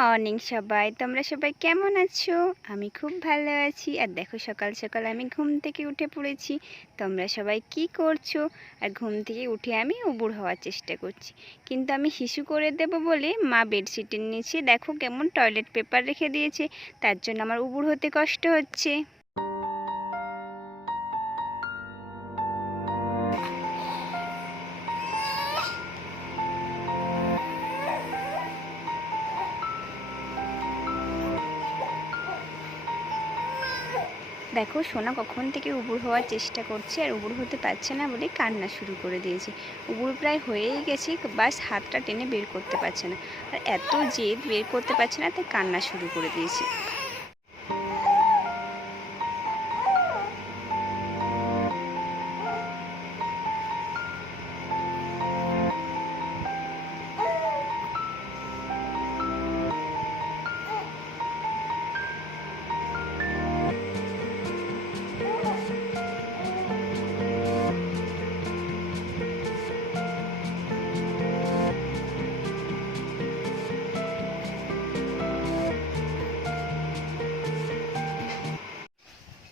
Morning সবাই, তোমরা সবাই কেমন আছো? আমি খুব ভালো আছি। আর দেখো সকাল সকাল আমি ঘুম থেকে উঠে পড়েছি। তোমরা সবাই কি করছো? আর ঘুম থেকে উঠে আমি উবুড় হওয়ার চেষ্টা করছি, কিন্তু আমি হিসু করে দেব বলে মা বেডশিটের নিচে দেখো কেমন টয়লেট পেপার রেখে দিয়েছে, তার জন্য আমার উবুড় হতে কষ্ট হচ্ছে। দেখো সোনা কখন থেকে উবুড় হওয়ার চেষ্টা করছে, আর উবুড় হতে পারছে না বলে কান্না শুরু করে দিয়েছে। উবুড় প্রায় হয়েই গেছে, বাস হাতটা টেনে বের করতে পারছে না। আর এত জেদ, বের করতে পারছে না, তাই কান্না শুরু করে দিয়েছে।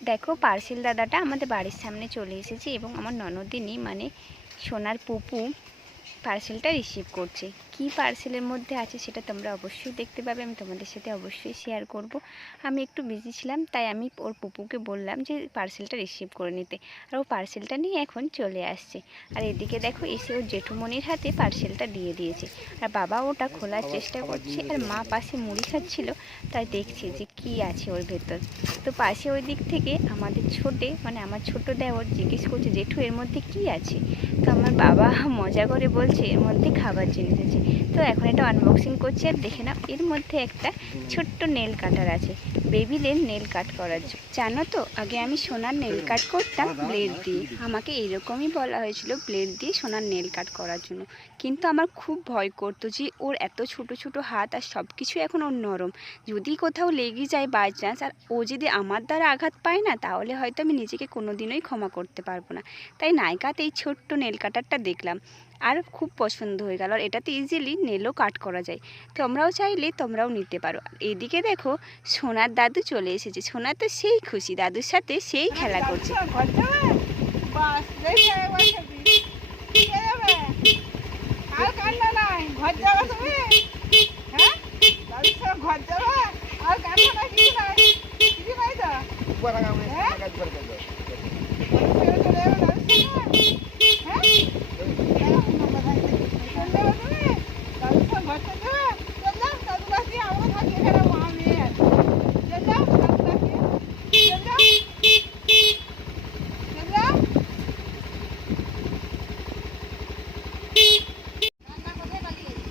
দেখো পার্সেল দাদাটা আমাদের বাড়ির সামনে চলে এসেছে এবং আমার ননদিনী মানে সোনার পুপু পার্সেলটা রিসিভ করছে। কি পার্সেলের মধ্যে আছে সেটা তোমরা অবশ্যই দেখতে পাবে, আমি তোমাদের সাথে অবশ্যই শেয়ার করব। আমি একটু বিজি ছিলাম, তাই আমি ওর পুপুকে বললাম যে পার্সেলটা রিসিভ করে নিতে, আর ও পার্সেলটা নিয়ে এখন চলে আসছে। আর এদিকে দেখো এসে ওর জেঠুমনির হাতে পার্সেলটা দিয়ে দিয়েছে, আর বাবা ওটা খোলার চেষ্টা করছে, আর মা পাশে মুড়ি খাচ্ছিল, তাই দেখছে যে কি আছে ওর ভেতর। তো পাশে ওই দিক থেকে আমাদের আমার ছোট দেওর জিজ্ঞেস করছে, জেঠু এর মধ্যে কি আছে? তো আমার বাবা মজা করে বলছে এর মধ্যে খাবার জিনিস আছে। তো এখন এটা আনবক্সিং করছি, আর দেখে নাও এর মধ্যে একটা ছোট্ট নেল কাটার আছে, বেবিদের নেল কাট করার জন্য। জানো তো আগে আমি সোনার নেল কাট করতাম ব্লেড দিয়ে, আমাকে এইরকমই বলা হয়েছিল ব্লেড দিয়ে সোনার নেল কাট করার জন্য। কিন্তু আমার খুব ভয় করতো যে ওর এত ছোট ছোট হাত, আর সব কিছু এখন ওর নরম, যদি কোথাও লেগে যায় বাই চান্স, আর ও যদি আমার দ্বারা আঘাত পায় না, তাহলে হয়তো আমি নিজেকে কোনোদিনই ক্ষমা করতে পারবো না। তাই নাইকাতে এই ছোট্ট নেল কাটারটা দেখলাম, আর খুব পছন্দ হয়ে গেল। আর এটাতে ইজিলি নেলও কাট করা যায়, তোমরাও চাইলে তোমরাও নিতে পারো। এদিকে দেখো সোনার দাদু চলে এসেছে, সোনা তো সেই খুশি, দাদুর সাথে সেই খেলা করছে।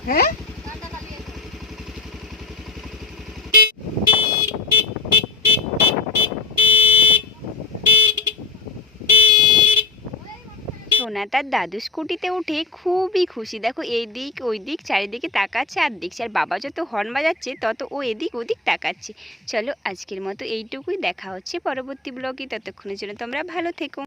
হ্যাঁ সোনা তার দাদু স্কুটিতে উঠে খুবই খুশি, দেখো এই দিক ওই দিক চারিদিকে তাকাচ্ছে আর দেখছে, আর বাবা যত হর্ন বাজাচ্ছে তত ও এদিক ওদিক তাকাচ্ছে। চলো আজকের মতো এইটুকুই, দেখা হচ্ছে পরবর্তী ব্লগে, ততক্ষণের জন্য তোমরা ভালো থেকো।